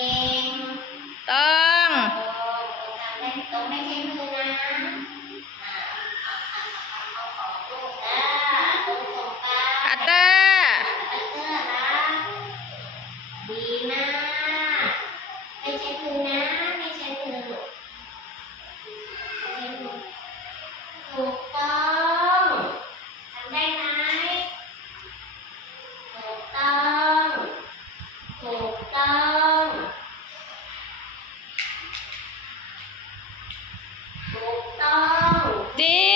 ต้องต้องไม่ใช่มือนะอัตเตอร์อัตเตอร์นะดีมากไม่ใช้มือนะ রাতে